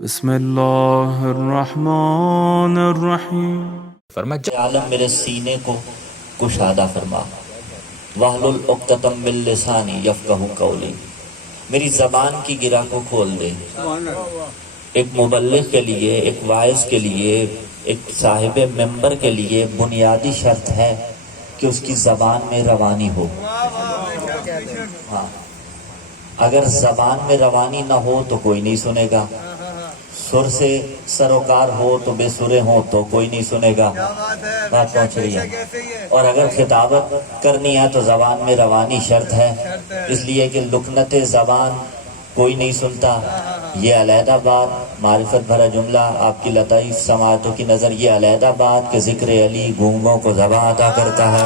بسم اللہ الرحمن الرحیم۔ فرمایا عالم میرے سینے کو کشادہ فرما، واحلل عقدۃ من لسانی یفقہوا قولی، میری زبان کی گرہ کو کھول دے۔ ایک مبلغ کے لیے، ایک واعظ کے لیے، ایک صاحب منبر کے لیے بنیادی شرط ہے کہ اس کی زبان میں روانی ہو۔ ہاں، اگر زبان میں روانی نہ ہو تو کوئی نہیں سنے گا، سر سے سروکار ہو تو بے سرے ہوں تو کوئی نہیں سنے گا۔ بات پہنچ رہی ہے؟ اور اگر خطابت کرنی ہے تو زبان میں روانی شرط ہے، اس لیے کہ لکنت زبان کوئی نہیں سنتا۔ یہ علیحدہ بات، معرفت بھرا جملہ، آپ کی لطائف سماعتوں کی نظر، یہ علیحدہ بات کہ ذکر علی گونگوں کو زباں عطا کرتا ہے۔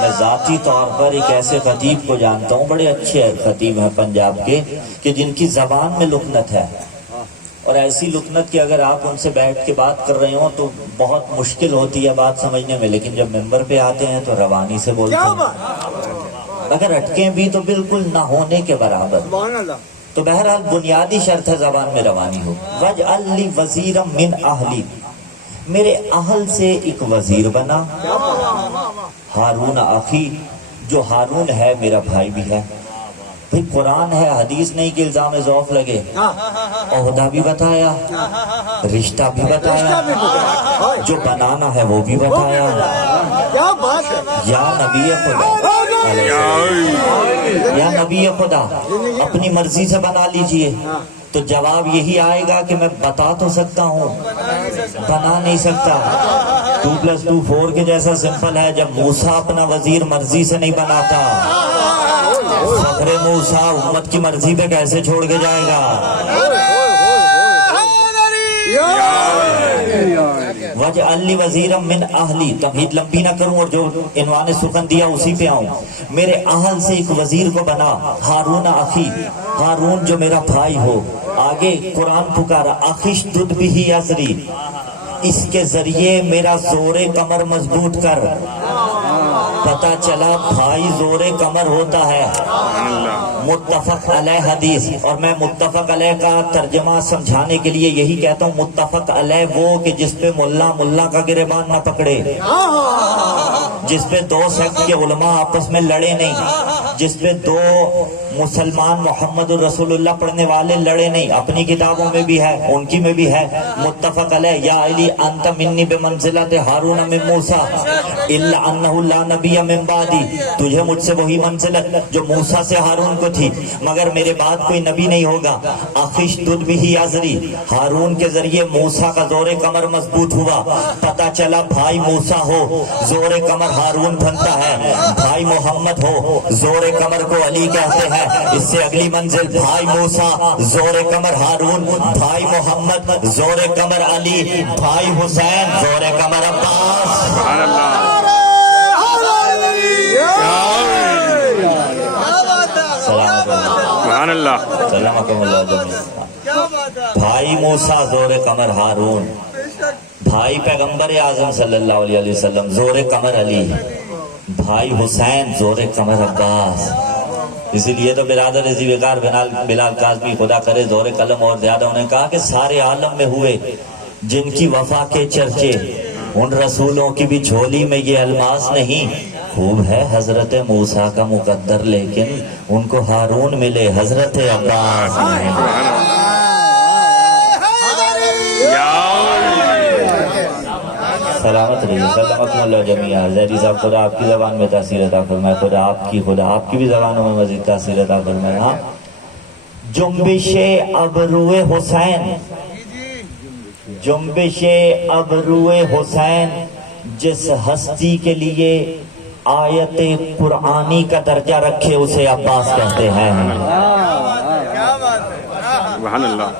میں ذاتی طور پر ایک ایسے خطیب کو جانتا ہوں، بڑے اچھے خطیب ہیں پنجاب کے، کہ جن کی زبان میں لکنت ہے، اور ایسی لکنت کہ اگر آپ ان سے بیٹھ کے بات کر رہے ہوں تو بہت مشکل ہوتی ہے بات سمجھنے میں، لیکن جب ممبر پہ آتے ہیں تو روانی سے بولتے ہیں، اگر اٹکیں بھی تو بالکل نہ ہونے کے برابر۔ تو بہرحال بنیادی شرط ہے زبان میں روانی ہو۔ وَاجْعَلْ لِي وَزِيرًا مِّنْ أَهْلِي، میرے اہل سے ایک وزیر بنا۔ ہارون اخی، جو ہارون ہے میرا بھائی بھی ہے۔ بھئی قرآن ہے، حدیث نہیں کہ الزام ضعف لگے، عہدہ بھی بتایا، رشتہ بھی بتایا، جو بنانا ہے وہ بھی بتایا۔ یا نبی خدا، یا نبی خدا، اپنی مرضی سے بنا لیجئے۔ تو جواب یہی آئے گا کہ میں بتا تو سکتا ہوں، بنا نہیں سکتا۔ 2+2 4 کے جیسا سمپل ہے۔ جب موسیٰ اپنا وزیر مرضی سے نہیں بناتا، فخر موسیٰ امت کی مرضی پہ کیسے چھوڑ کے جائے گا؟ وَاجْعَلْ لِي وَزِيرًا مِّنْ أَهْلِي، تمہید لمبی نہ کروں اور جو عنوان سخن دیا اسی پہ آؤں۔ میرے اہل سے ایک وزیر کو بنا، ہارون اخی، ہارون جو میرا بھائی ہو۔ آگے قرآن پکارا، اخشدد بہ ازری، اس کے ذریعے میرا زور کمر مضبوط کر۔ پتہ چلا بھائی زور کمر ہوتا ہے۔ متفق علیہ حدیث، اور میں متفق علیہ کا ترجمہ سمجھانے کے لیے یہی کہتا ہوں، متفق علیہ وہ کہ جس پہ ملا کا گریبان نہ پکڑے، جس پہ دو سیکٹ کے علماء آپس میں لڑے نہیں، جس پہ دو مسلمان محمد الرسول اللہ پڑھنے والے لڑے نہیں۔ اپنی کتابوں میں بھی ہے، ان کی میں بھی ہے۔ متفق علیہ، یا علی انت منی بمنزلت ہارون من موسیٰ الا انہ لا نبی من بعدی، تجھے مجھ سے وہی منزلت جو موسیٰ سے ہارون کو تھی، مگر میرے بعد کوئی نبی نہیں ہوگا۔ اخشدد بہ ازری، ہارون کے ذریعے موسیٰ کا زور کمر مضبوط ہوا۔ پتہ چلا بھائی موسیٰ ہو زور کمر ہارون بنتا ہے، بھائی محمد ہو زور کمر کو علی کہتے ہیں۔ اس سے اگلی منزل، بھائی موسیٰ زور کمر ہارون، بھائی محمد زور کمر علی، بھائی حسین زور کمر عباس۔ بھائی موسیٰ زور کمر ہارون، بھائی پیغمبر اعظم صلی اللہ علیہ وسلم زور کمر علی، بھائی حسین زور کمر عباس۔ اسی لیے تو برادر عزیز وقار بلال کاظمی، خدا کرے زور قلم اور زیادہ، انہیں کہا کہ سارے عالم میں ہوئے جن کی وفا کے چرچے، ان رسولوں کی بھی جھولی میں یہ الماس نہیں۔ خوب ہے حضرت موسیٰ کا مقدر، لیکن ان کو ہارون ملے، حضرت عباس نہیں۔ سلامت رہیے، سلامت اللہ جمیعہ۔ زہری صاحب، خدا آپ کی زبان میں تاثیر عطا فرمائے، خدا آپ کی بھی زبانوں میں مزید تاثیر عطا فرمائے۔ ہاں، جنبش ابروئے حسین، جنبش ابروئے حسین، جس ہستی کے لیے آیت قرآنی کا درجہ رکھے اسے عباس کہتے ہیں۔ سبحان اللہ۔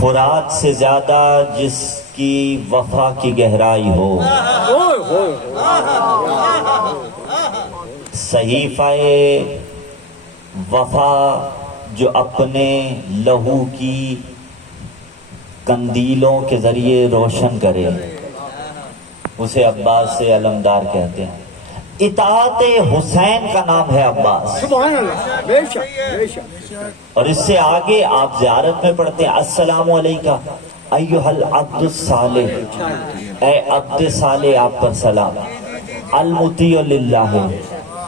فرات سے زیادہ جس کی وفا کی گہرائی ہو، صحیفہ وفا جو اپنے لہو کی قندیلوں کے ذریعے روشن کرے، اسے عباس سے علمدار کہتے ہیں۔ اطاعت حسین کا نام ہے عباس. سبحان اللہ، بے شک بے شک. اور اس سے آگے آپ زیارت میں پڑھتے ہیں السلام علیکہ ایھا العبد الصالح، اے عبد صالح آپ پر سلام، المطیع للہ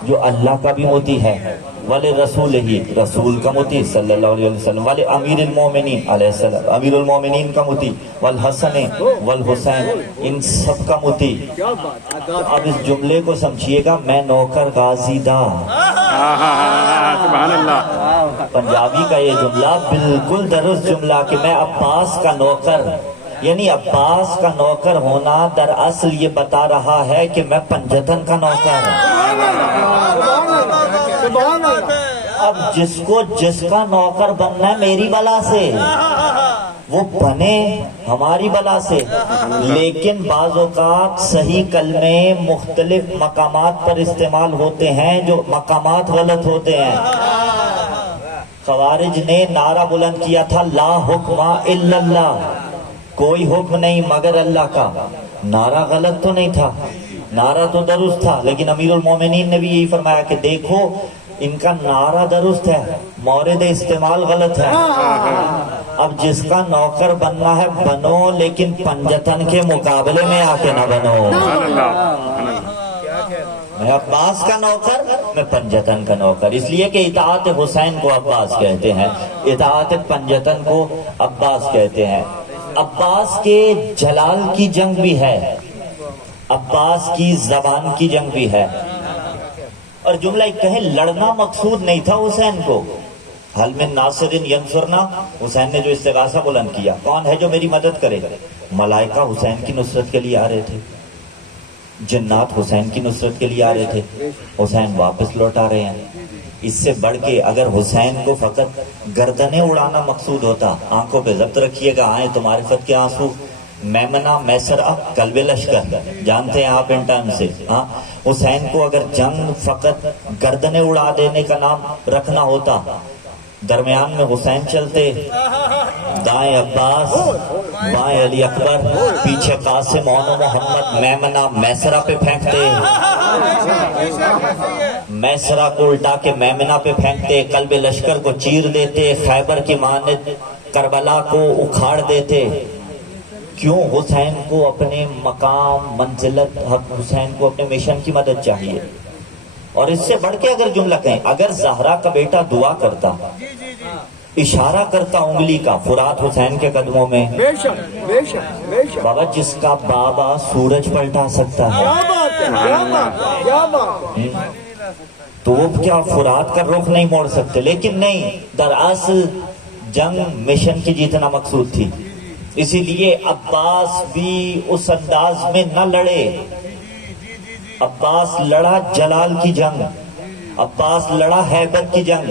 جو اللہ کا بھی مطیع ہے، والے رسول ہی رسول کا مطیع صلی اللہ علیہ وسلم، والے امیر المومنین علیہ السلام امیر المومنین کا مطیع، والحسن والحسین ان سب کا مطیع. کیا بات. اب اس جملے کو سمجھیے گا، میں نوکر غازی دا. سبحان اللہ. پنجابی کا یہ جملہ بالکل درست جملہ کہ میں عباس کا نوکر، یعنی عباس کا نوکر ہونا دراصل یہ بتا رہا ہے کہ میں پنجتن کا نوکر ہوں. سبحان اللہ. اب جس کا نوکر بننا ہے میری بلا سے، وہ بنے ہماری بلا سے. لیکن بعض اوقات صحیح کلمے مختلف مقامات پر استعمال ہوتے ہیں جو مقامات غلط ہوتے ہیں. خوارج نے نعرہ بلند کیا تھا لا حکم الا اللہ، کوئی حکم نہیں مگر اللہ کا. نعرہ غلط تو نہیں تھا، نعرہ تو درست تھا، لیکن امیر المومنین نے بھی یہی فرمایا کہ دیکھو ان کا نعرہ درست ہے، مورد استعمال غلط ہے. اب جس کا نوکر بننا ہے بنو، لیکن پنجتن کے مقابلے میں آ کے نہ بنو. میں عباس کا نوکر، میں پنجتن کا نوکر. اس لیے کہ اطاعت حسین کو عباس کہتے ہیں، اطاعت پنجتن کو عباس کہتے ہیں. عباس کے جلال کی جنگ بھی ہے، عباس کی زبان کی جنگ بھی ہے. اور جملہ ایک کہیں لڑنا مقصود نہیں تھا حسین کو. حل من ناصر ینصرنا، حسین نے جو استغاثہ بلند کیا، کون ہے جو میری مدد کرے؟ ملائکہ حسین کی نصرت کے لیے آ رہے تھے، جنات حسین کی نصرت کے لیے آ رہے تھے، حسین واپس لوٹ آ رہے ہیں. اس سے بڑھ کے اگر حسین کو فقط گردنیں اڑانا مقصود ہوتا، آنکھوں پہ ضبط رکھیے گا، آئیں تو معرفت کے آنسو، میمنہ میسرہ قلب لشکر، جانتے ہیں آپ ان ٹائم سے. ہاں حسین کو اگر جنگ فقط گردنیں اڑا دینے کا نام رکھنا ہوتا، درمیان میں حسین چلتے، دائیں عباس بائیں علی اکبر، پیچھے قاسم اون و محمد میمنہ میسرہ پہ پھینکتے، میسرہ کو الٹا کے میمنہ پہ پھینکتے، قلب لشکر کو چیر دیتے، خیبر کی مانند کربلا کو اکھاڑ دیتے. کیوں؟ حسین کو اپنے مقام منزلت، حسین کو اپنے مشن کی مدد چاہیے. اور اس سے بڑھ کے اگر جملہ کہیں، اگر زہرا کا بیٹا دعا کرتا، اشارہ کرتا انگلی کا، فرات حسین کے قدموں میں، بے شک بے شک بے شک. بابا جس کا بابا سورج پلٹا سکتا ہے، کیا بات ہے، کیا بات ہے، کیا بات ہے. تو وہ کیا فرات کا رخ نہیں موڑ سکتے؟ لیکن نہیں، دراصل جنگ مشن کی جیتنا مقصود تھی. اسی لیے عباس بھی اس انداز میں نہ لڑے. عباس لڑا جلال کی جنگ، عباس لڑا ہیبت کی جنگ.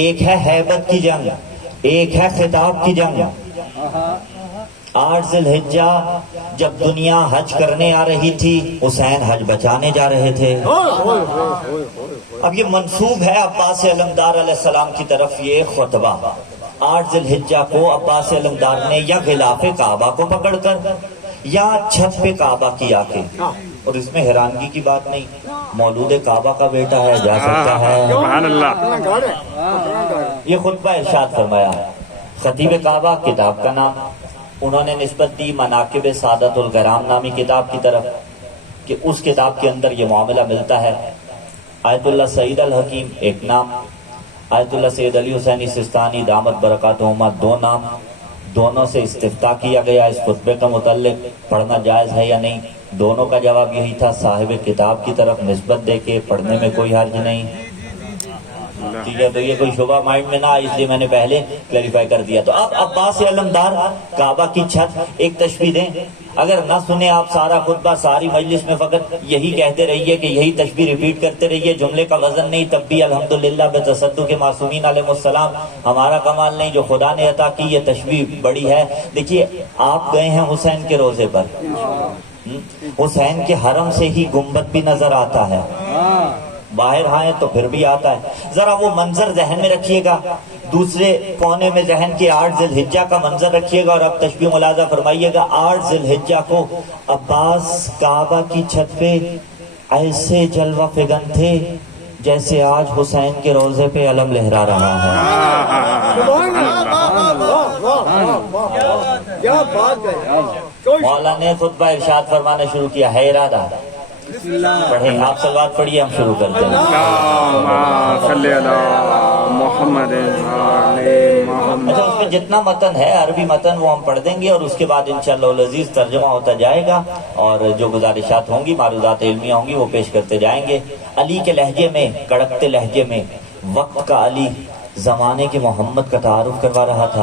ایک ہے ہیبت کی جنگ، ایک ہے خطاب کی جنگ. 8 ذی الحجہ جب دنیا حج کرنے آ رہی تھی، حسین حج بچانے جا رہے تھے. اب یہ منسوب ہے عباس علمدار علیہ السلام کی طرف یہ خطبہ. 8 ذی الحجہ کو عباس علمدار نے یا غلاف کعبہ کو پکڑ کر یا چھت پہ کعبہ کی آ کے، اور اس میں حیرانگی کی بات نہیں، مولود کعبہ کا بیٹا ہے، جا سکتا ہے. سبحان اللہ. اپنا گھر ہے. یہ خطبہ ارشاد فرمایا. خطیب کعبہ کتاب کا نام انہوں نے نسبت دی مناقب سعادت الکرام نامی کتاب کی طرف، کہ اس کتاب کے اندر یہ معاملہ ملتا ہے. آیت اللہ سعید الحکیم ایک نام، آیت اللہ سید علی حسینی سستانی دامت برکاتہما 2 نام. دونوں سے استفتاء کیا گیا اس خطبے کا متعلق پڑھنا جائز ہے یا نہیں. دونوں کا جواب یہی تھا، صاحب کتاب کی طرف نسبت دے کے پڑھنے میں کوئی حرج نہیں. ٹھیک ہے، تو یہ کوئی شبہ مائنڈ میں نہ آئے، اس لیے میں نے پہلے کلیریفائی کر دیا. تو اب عباس علمدار کعبہ کی چھت ایک تشبیہ دیں. اگر نہ سنیں آپ سارا خطبہ، ساری مجلس میں فقط یہی کہتے رہیے کہ یہی تشبیہ ریپیٹ کرتے رہیے، جملے کا وزن نہیں، تب بھی الحمدللہ بتصدق معصومین علیہ السلام ہمارا کمال نہیں، جو خدا نے عطا کی یہ تشبیہ بڑی ہے. دیکھیے آپ گئے ہیں حسین کے روزے پر، حسین کے حرم سے ہی گنبد بھی نظر آتا ہے، باہر آئے تو پھر بھی آتا ہے. ذرا وہ منظر ذہن میں رکھیے گا، دوسرے کونے میں ذہن کے 8 ذی الحجہ کا منظر رکھیے گا، اور اب تشبیہ ملاحظہ فرمائیے گا. 8 ذی الحجہ کو عباس کعبہ کی چھت پہ ایسے جلوہ فگن تھے جیسے آج حسین کے روزے پہ علم لہرا رہا ہے۔ سبحان اللہ، واہ واہ واہ، کیا بات ہے۔ مولا نے خطبہ ارشاد فرمانا شروع کیا ہے ارادہ پڑھیں آپ صلوات پڑھیے ہم شروع کرتے ہیں۔ صلی اللہ محمد اچھا اس میں جتنا متن ہے عربی متن وہ ہم پڑھ دیں گے اور اس کے بعد انشاءاللہ العزیز ترجمہ ہوتا جائے گا اور جو گزارشات ہوں گی معروضات علمیہ ہوں گی وہ پیش کرتے جائیں گے۔ علی کے لہجے میں کڑکتے لہجے میں وقت کا علی زمانے کے محمد کا تعارف کروا رہا تھا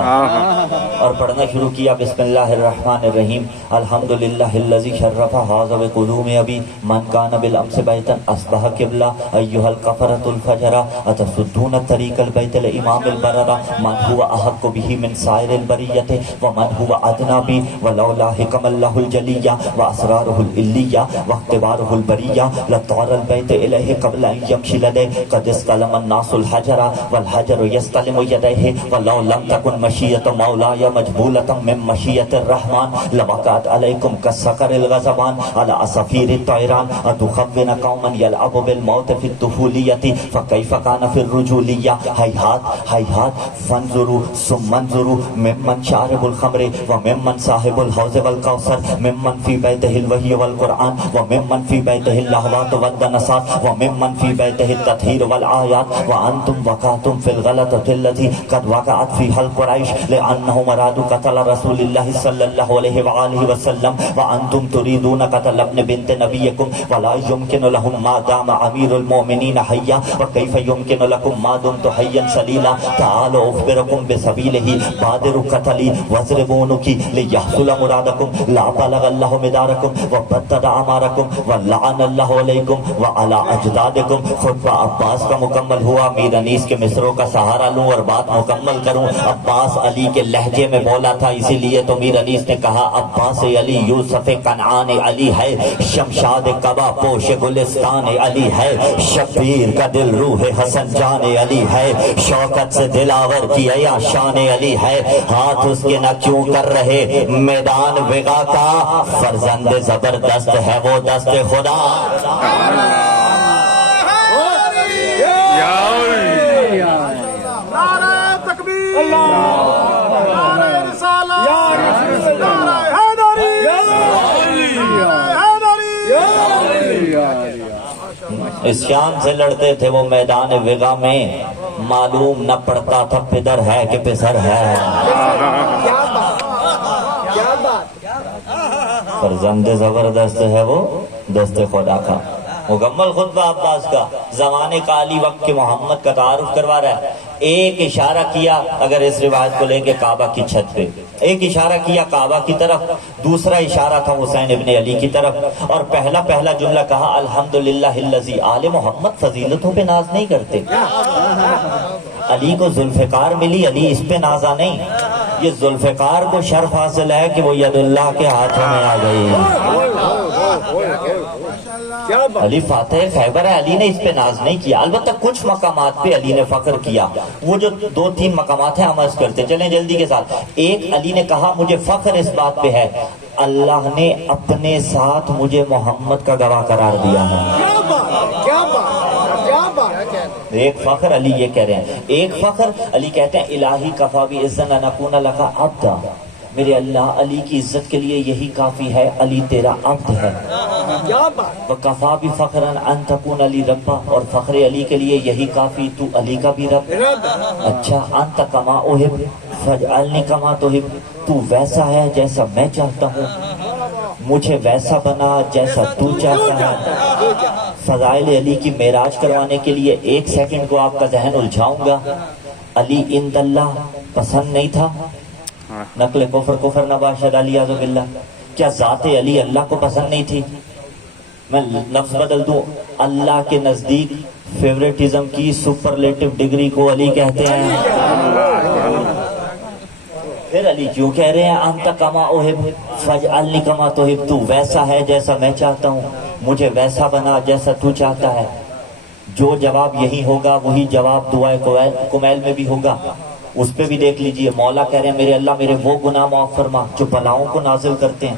اور پڑھنا شروع کیا بسم اللہ الرحمن الرحیم الحمدللہ الذی شرف ھذا بقدوم ابی من کان بالامس بیتا اصبح قبلہ ایھا الکفرۃ الفجر اتصدون طریق البیت الامام البرر من هو احق به من سائر البریۃ ومن هو ادنی بی ولولا حکم اللہ الجلیہ واسرارہ العلیہ واختبارہ البریہ لطار البیت الیہ قبل ان یمشی لدیہ قد استلم الناس الحجر والحجر یستلم یدیہ ولو لم تکن مشیۃ مولایا مجبولۃ من مشیۃ الرحمن لوقعت علیکم کالصقر الغضبان علی عصافیر الطیران اتخون قوما یلعب بالموت فی الطفولیۃ فکیف کان فی الرجولیہ ہیہات ہیہات فانظروا ثم انظروا ممن شارب الخمر وممن صاحب الحوض والکوثر ممن فی بیتہ الوحی والقرآن وممن فی بیتہ اللہوات والدنسات وممن فی بیتہ التطہیر والآیات وانتم وقعتم فی الغلطۃ التي قد وقعت فيها القريش لأنهم أرادوا قتل رسول الله صلى الله عليه وآله وسلم وأنتم تريدون قتل ابن بنت نبيكم ولا يمكن لهم ما دام أمير المؤمنين حيا وكيف يمكن لكم ما دمت حيا سليلا تعالوا أخبركم بسبيله بادروا قتلي واضربونك ليحصل مرادكم لا بلغ الله مداركم وبدد أعماركم ولعن الله عليكم وعلى أجدادكم۔ خطبہ عباس کا مکمل ہوا، میر انیس کے مصروں کا سہارا لوں اور بات مکمل کروں۔ عباس علی کے لہجے میں بولا تھا اسی لیے تو میر انیس نے کہا عباس علی یوسف کنعان علی ہے، شمشاد قبا پوش گلستان علی ہے، شبیر کا دل روح حسن جان علی ہے، شوکت سے دلاور کی عیا شان علی ہے، ہاتھ اس کے نہ کیوں کر رہے میدان وغا کا، فرزند زبردست ہے وہ دست خدا۔ اس شام سے لڑتے تھے وہ میدان وغا میں، معلوم نہ پڑتا تھا پدر ہے کہ پسر ہے، فرزند زبردست ہے وہ دست خدا کا۔ مکمل خطبہ عباس کا، زمانے کا علی وقت کے محمد کا تعارف کروا رہا ہے۔ ایک اشارہ کیا اگر اس روایت کو لیں کہ کعبہ کی چھت پہ، ایک اشارہ کیا کعبہ کی طرف، دوسرا اشارہ تھا حسین ابن علی کی طرف، اور پہلا جملہ کہا الحمدللہ الذی، آل محمد فضیلتوں پہ ناز نہیں کرتے۔ علی کو ذوالفقار ملی، علی اس پہ نازا نہیں، یہ ذوالفقار کو شرف حاصل ہے کہ وہ ید اللہ کے ہاتھوں میں آ گئی۔ علی فاتح خیبر ہے، علی نے اس پہ ناز نہیں کیا، البتہ کچھ مقامات پہ علی نے فخر کیا، وہ جو 2-3 مقامات ہیں ہم عرض کرتے چلیں جلدی کے ساتھ۔ ایک علی نے کہا مجھے فخر اس بات پہ ہے اللہ نے اپنے ساتھ مجھے محمد کا گواہ قرار دیا ہے۔ ایک فخر علی یہ کہہ رہے ہیں، ایک فخر علی کہتے ہیں الہی کفا بی اذن ان اکون لک عبدا، میرے اللہ علی کی عزت کے لیے یہی کافی ہے علی تیرا عبد ہے۔ وکفا بھی فخرا ان تکون علی ربا، اور فخر علی کے لیے یہی کافی تو علی کا بھی رب۔ اچھا انت کما احب فاجعلنی کما تحب، تو ویسا ہے جیسا میں چاہتا ہوں، مجھے ویسا بنا جیسا تو چاہتا ہے۔ فضائل علی کی معراج کروانے کے لیے 1 سیکنڈ کو آپ کا ذہن الجھاؤں گا۔ علی عند اللہ پسند نہیں تھا، نقل کفر نباشد علی اعوذ باللہ، کیا ذات علی اللہ کو پسند نہیں تھی؟ میں لفظ بدل دوں، اللہ کے نزدیک فیوریٹزم کی سپرلیٹو ڈگری کو علی کہتے ہیں۔ پھر علی کیوں کہہ رہے ہیں انت کما احب فاجعلنی کما تحب، تو ویسا ہے جیسا میں چاہتا ہوں، مجھے ویسا بنا جیسا تو چاہتا ہے۔ جو جواب یہی ہوگا وہی جواب دعائے کمیل میں بھی ہوگا، اس پہ بھی دیکھ لیجئے۔ مولا کہہ رہے ہیں میرے اللہ میرے وہ گناہ معاف فرما جو بلاؤں کو نازل کرتے ہیں،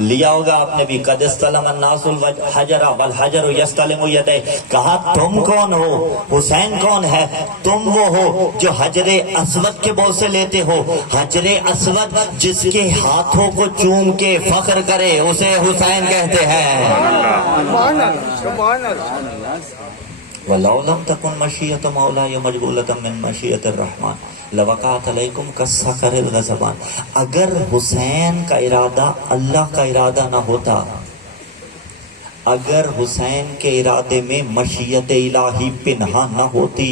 لیا ہوگا آپ نے بھی. قد استلم الناس الحجر والحجر یستلم یدہ. کہا تم کون ہو؟ حسین کون ہے؟ تم وہ ہو جو حجر اسود کے بوسے لیتے ہو. حجر اسود جس کے ہاتھوں کو چوم کے فخر کرے اسے حسین کہتے ہیں. وَلَوْ لَمْ تَكُنْ مَشِيَّةُ مَوْلَايَ مَجْبُولَةً مِّن مَشِيَّةِ الرَّحْمَانِ لَوَقَعَتْ عَلَيْكُمْ كَالصَّقْرِ الْغَضْبَانِ. اگر حسین کا ارادہ اللہ کا ارادہ نہ ہوتا، اگر حسین کے ارادے میں مشیت الہی پنہا نہ ہوتی،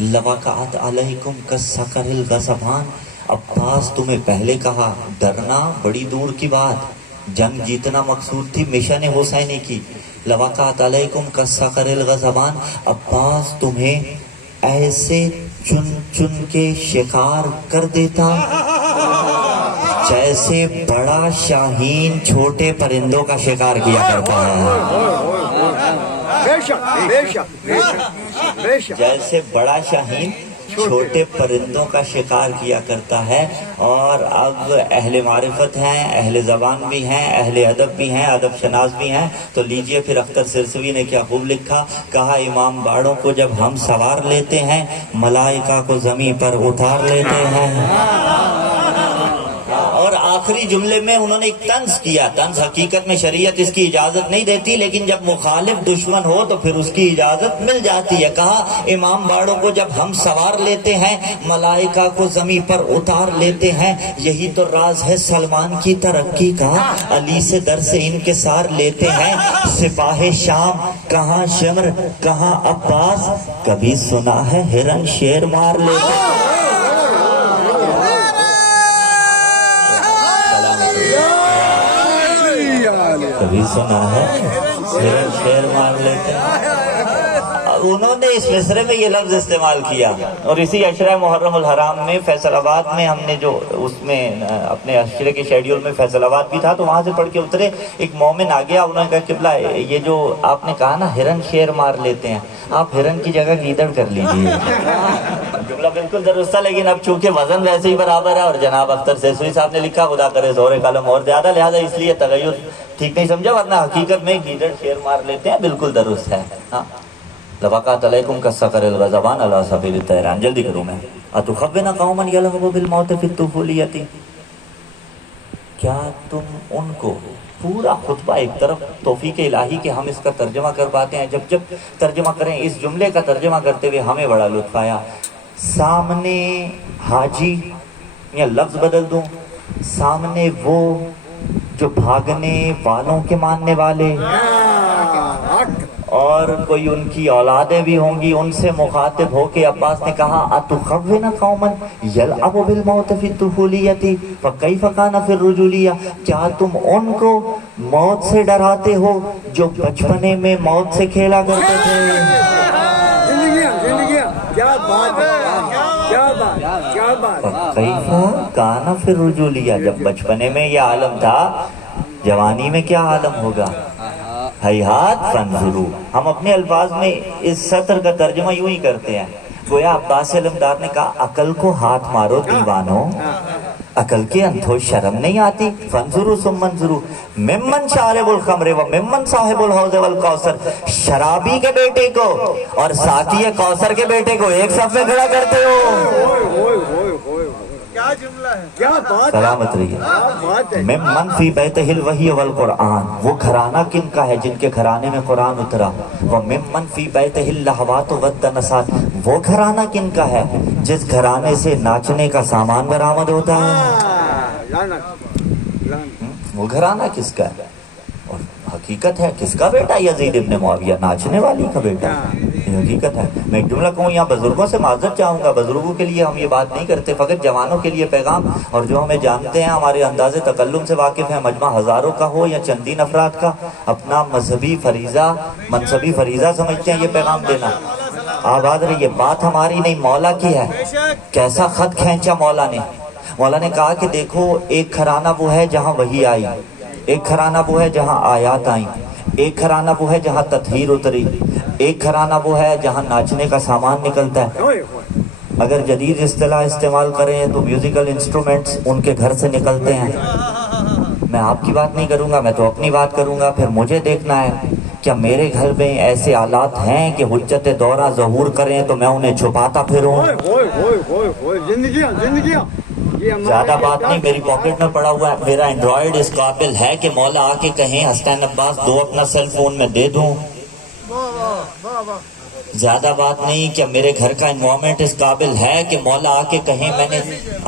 لَوَقَعَتْ عَلَيْكُمْ كَالصَّقْرِ الْغَضْبَانِ. عباس تمہیں پہلے کہا ڈرنا بڑی دور کی بات، جنگ جیتنا مقصود تھی مشن حسینی کی. لَوَقَعَتْ عَلَيْكُمْ كَالصَّقْرِ الْغَضْبَانِ. عباس تمہیں ایسے چن چن کے شکار کر دیتا جیسے بڑا شاہین چھوٹے پرندوں کا شکار کیا کرتا ہے. جیسے بڑا شاہین چھوٹے پرندوں کا شکار کیا کرتا ہے. اور اب اہل معرفت ہیں، اہل زبان بھی ہیں، اہل ادب بھی ہیں، ادب شناس بھی ہیں. تو لیجئے پھر اختر سرسوی نے کیا خوب لکھا. کہا امام باڑوں کو جب ہم سوار لیتے ہیں، ملائکہ کو زمین پر اتار لیتے ہیں. اور آخری جملے میں انہوں نے ایک طنز کیا. طنز حقیقت میں شریعت اس کی اجازت نہیں دیتی، لیکن جب مخالف دشمن ہو تو پھر اس کی اجازت مل جاتی ہے. کہا امام باڑوں کو جب ہم سوار لیتے ہیں، ملائکہ کو زمین پر اتار لیتے ہیں. یہی تو راز ہے سلمان کی ترقی کا. علی سے درس انکسار لیتے ہیں. سپاہ شام کہاں شمر کہاں عباس، کبھی سنا ہے ہرن شیر مار لیتے ہیں. کبھی سنا ہے شیر مار لیتے ہیں. انہوں نے اس مصرے میں یہ لفظ استعمال کیا. اور اسی عشرہ محرم الحرام میں فیصل آباد میں ہم نے جو اس میں اپنے عشرے کے شیڈیول میں فیصل آباد بھی تھا، تو وہاں سے پڑھ کے اترے. ایک مومن آ گیا، انہوں نے کہا قبلہ یہ جو آپ نے کہا نا ہرن شیر مار لیتے ہیں، آپ ہرن کی جگہ گیدڑ کر لیجیے. جملہ بالکل درست تھا، لیکن اب چونکہ وزن ویسے ہی برابر ہے اور جناب اختر سیسوی صاحب نے لکھا خدا کرے زور قلم اور زیادہ، لہذا اس لیے تغیر ٹھیک نہیں سمجھا، ورنہ حقیقت میں گیدڑ شیر مار لیتے ہیں بالکل درست ہے. ہاں لَوَقَعَتْ عَلَيْكُمْ كَالصَّقْرِ الْغَضْبَانِ عَلَىٰ سَبِيلِ الطَّيْرَانِ. جلدی کروں میں. أَتُخَوِّنَ قَوْمًا يَلْعَبُ بِالْمَوْتِ فِي الطُّفُولِيَّةِ. کیا تم ان کو پورا خطبہ ایک طرف توفیق الہی کہ ہم اس کا ترجمہ کر پاتے ہیں. جب ترجمہ کریں اس جملے کا ترجمہ کرتے ہوئے ہمیں بڑا لطف آیا. سامنے حاجی یا لفظ بدل دوں، سامنے وہ جو بھاگنے والوں کے ماننے والے اور کوئی ان کی اولادیں بھی ہوں گی، ان سے مخاطب ہو کے عباس نے کہا أَتُخَوِّنَ قَوْمًا يَلْعَبُ بِالْمَوْتِ فِي الطُّفُولِيَّةِ فَكَيْفَ كَانَ فِي الرُّجُولِيَّةِ. کیا تم ان کو موت سے ڈراتے ہو جو بچپنے میں موت سے کھیلا کرتے تھے؟ کیا بات ہے، کیا بات، کیا بات. فَكَيْفَ كَانَ فِي الرُّجُولِيَّةِ. جب بچپنے میں یہ عالم تھا، جوانی میں کیا عالم ہوگا. ہیہات فانظروا. ہم اپنے الفاظ میں اس سطر کا ترجمہ یوں ہی کرتے ہیں. گویا عباس علمدار نے کہا عقل کو ہاتھ مارو دیوانو، عقل کے اندھو شرم نہیں آتی. فانظروا ثم انظروا ممن شارب الخمر و ممن صاحب الحوض والکوثر. شرابی کے بیٹے کو اور ساقی کوثر کے بیٹے کو ایک صف میں کھڑا کرتے ہو. کیا جملہ ہے، کیا بات. سلامت رہیے. ممن فی بیتہ الوحی والقرآن. وہ گھرانہ کن کا ہے جن کے گھرانے میں قرآن اترا. وممن فی بیتہ اللہوات والدنسات. وہ گھرانہ کن کا ہے جس گھرانے سے ناچنے کا سامان برآمد ہوتا ہے. وہ گھرانہ کس کا ہے؟ اور حقیقت ہے کس کا بیٹا؟ یزید ابن معاویہ، ناچنے والی کا بیٹا. یہ حقیقت ہے. میں ایک جملہ کہوں، یہاں بزرگوں سے معذرت چاہوں گا، بزرگوں کے لیے ہم یہ بات نہیں کرتے، فقط جوانوں کے لیے پیغام. اور جو ہمیں جانتے ہیں، ہمارے انداز تکلم سے واقف ہیں، مجمع ہزاروں کا ہو یا چندین افراد کا، اپنا مذہبی فریضہ منصبی فریضہ سمجھتے ہیں یہ پیغام دینا. آباد رہیے. بات ہماری نہیں، مولا کی ہے. کیسا خط کھینچا مولا نے. مولا نے کہا کہ دیکھو، ایک گھرانہ وہ ہے جہاں وحی آئی، ایک گھرانہ وہ ہے جہاں آیات آئیں، ایک گھرانہ وہ ہے جہاں تطہیر اتری، ایک گھرانہ وہ ہے جہاں ناچنے کا سامان نکلتا ہے. اگر جدید اصطلاح استعمال کریں تو میوزیکل انسٹرومنٹس ان کے گھر سے نکلتے ہیں. میں آپ کی بات نہیں کروں گا، میں تو اپنی بات کروں گا. پھر مجھے دیکھنا ہے کیا میرے گھر میں ایسے حالات ہیں کہ حجت دورہ ظہور کریں تو میں انہیں چھپاتا پھروں. زندگیاں زیادہ بات نہیں، میری پاکٹ میں پڑا ہوا ہے. میرا اینڈرائیڈ اس قابل ہے کہ مولا آ کے کہیں حسین عباس دو اپنا سیل فون میں دے دوں. زیادہ بات نہیں، کہ میرے گھر کا انوائرمنٹ اس قابل ہے کہ مولا آ کے کہیں میں نے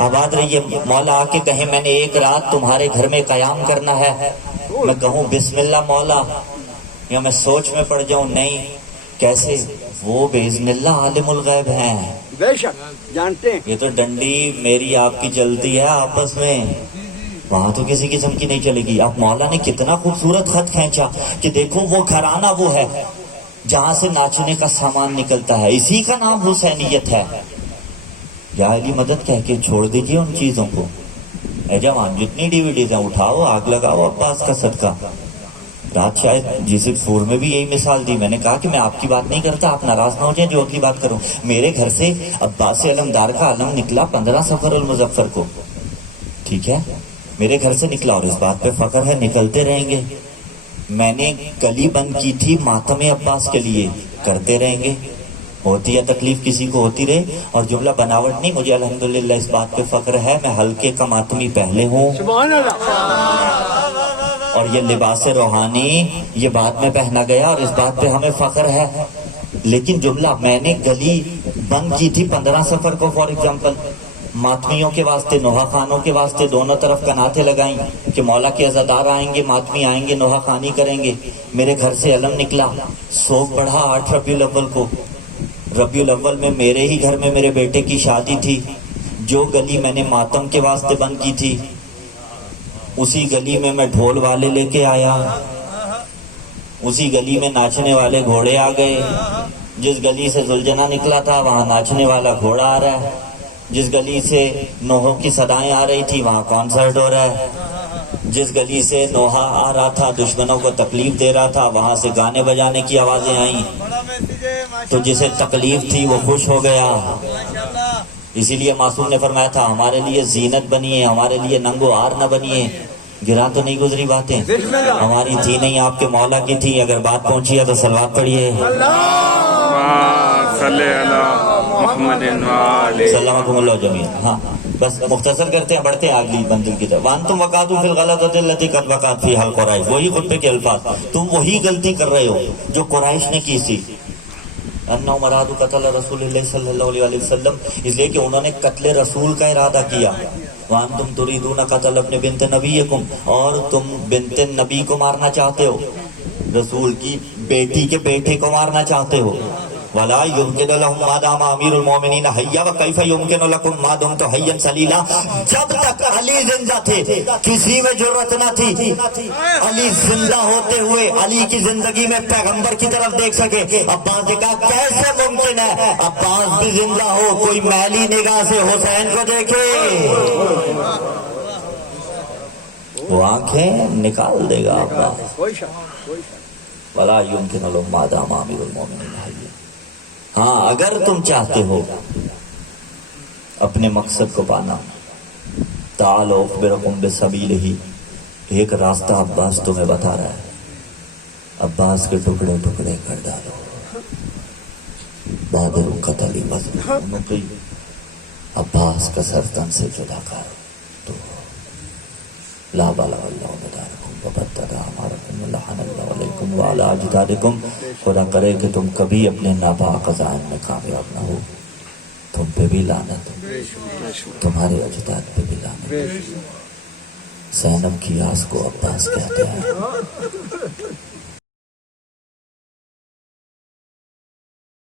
آباد رہیے، مولا آ کے کہیں میں نے ایک رات تمہارے گھر میں قیام کرنا ہے. میں کہوں بسم اللہ مولا، یا میں سوچ میں پڑ جاؤں نہیں کیسے؟ وہ باذن اللہ عالم الغیب ہیں. بے شک جانتے ہیں. یہ تو ڈنڈی میری آپ کی چلتی ہے آپس میں، وہاں تو کسی قسم کی نہیں چلے گی. اب مولا نے کتنا خوبصورت خط کھینچا کہ دیکھو وہ گھرانہ وہ ہے جہاں سے ناچنے کا سامان نکلتا ہے، اسی کا نام حسینیت ہے. یا علی مدد کہہ کے چھوڑ دیجیے ان چیزوں کو. اے جوان جتنی ڈی وی ڈیز ہیں اٹھاؤ، آگ لگاؤ عباس کا صدقہ. رات شاید G64 میں بھی یہی مثال دی. میں نے کہا کہ میں آپ کی بات نہیں کرتا، آپ ناراض نہ ہو جائیں جو اگلی بات کروں. میرے گھر سے عباس علمدار کا علم نکلا 15 صفر المظفر کو، ٹھیک ہے، میرے گھر سے نکلا، اور اس بات پہ فخر ہے نکلتے رہیں گے. میں نے گلی بند کی تھی ماتم عباس کے لیے، کرتے رہیں گے. ہوتی ہے تکلیف کسی کو ہوتی رہے، اور جملہ بناوٹ نہیں، مجھے الحمدللہ اس بات پہ فخر ہے میں ہلکے کا ماتمی پہلے ہوں. سبحان اللہ. اور یہ لباس روحانی یہ بعد میں پہنا گیا، اور اس بات پہ ہمیں فخر ہے. لیکن جملہ میں نے گلی بند کی تھی 15 صفر کو فار ایگزامپل، ماتمیوں کے واسطے، نوحہ خانوں کے واسطے، دونوں طرف کناتیں لگائیں کہ مولا کے عزادار آئیں گے، ماتمی آئیں گے، نوحہ خانی کریں گے. میرے گھر سے علم نکلا، سوگ پڑھا 8 ربیع الاول کو. ربیع الاول میں میرے ہی گھر میں میرے بیٹے کی شادی تھی. جو گلی میں نے ماتم کے واسطے بند کی تھی اسی گلی میں ڈھول والے لے کے آیا، اسی گلی میں ناچنے والے گھوڑے آ گئے. جس گلی سے زلجنا نکلا تھا وہاں ناچنے والا گھوڑا آ رہا ہے. جس گلی سے نوحوں کی صدائیں آ رہی تھی وہاں کانسرٹ ہو رہا ہے. جس گلی سے نوحہ آ رہا تھا دشمنوں کو تکلیف دے رہا تھا وہاں سے گانے بجانے کی آوازیں آئیں. تو جسے تکلیف تھی وہ خوش ہو گیا. اسی لیے معصوم نے فرمایا تھا ہمارے لیے زینت بنیے، ہمارے لیے ننگو آر نہ بنیے. گرا تو نہیں گزری باتیں، ہماری تھی نہیں آپ کے مولا کی تھی. اگر بات پہنچی ہے تو صلوات پڑھیے. صلی اللہ محمد سلامکم اللہ جمیعا. ہاں بس مختصر کرتے ہیں، بڑھتے ہیں اگلی منزل کی طرف. وانتم وقعتم فی الغلطۃ التی قد وقعت فیہا القریش. وہی خطبے کے الفاظ، تم وہی غلطی کر رہے ہو جو قریش نے کی تھی. انہم ارادوا قتل رسول اللہ صلی اللہ علیہ وسلم، اس لیے کہ انہوں نے قتل رسول کا ارادہ کیا. وانتم تریدون قتل ابن بنت نبیکم، اور تم بنت نبی کو مارنا چاہتے ہو، رسول کی بیٹی کے بیٹے کو مارنا چاہتے ہو. ولا يمكن لهم ما دام امیر المومنین حیا وكيف يمكن لكم ما دمتم حيا سلیلا. جب تک علی زندہ تھے کسی میں جرأت نہ تھی علی زندہ ہوتے ہوئے علی کی زندگی میں پیغمبر کی طرف دیکھ سکے. عباس نے کہا کیسے ممکن ہے عباس بھی زندہ ہو کوئی میلی نگاہ سے حسین کو دیکھے؟ وہ آنکھیں نکال دے گا عباس. ولا يمكن لهم ما دام امیر المومنین حیا. ہاں اگر تم چاہتے ہو اپنے مقصد کو پانا، تعالوا اخبرکم بسبیلہ، ایک راستہ عباس تمہیں بتا رہا ہے. عباس کے ٹکڑے ٹکڑے کر ڈالو. بادر قتل مظلوم مقیم، عباس کا سر تن سے جدا کر تو لا بلغ اللہ مدارکم وبدد اعمارکم ولعن اللہ علیکم وعلی اجدادکم. خدا کرے کہ تم کبھی اپنے ناپاک عزائم میں کامیاب نہ ہو، تم پہ بھی لعنت، تمہارے اجداد پہ بھی لعنت. زینب کی آس کو عباس کہتے ہیں.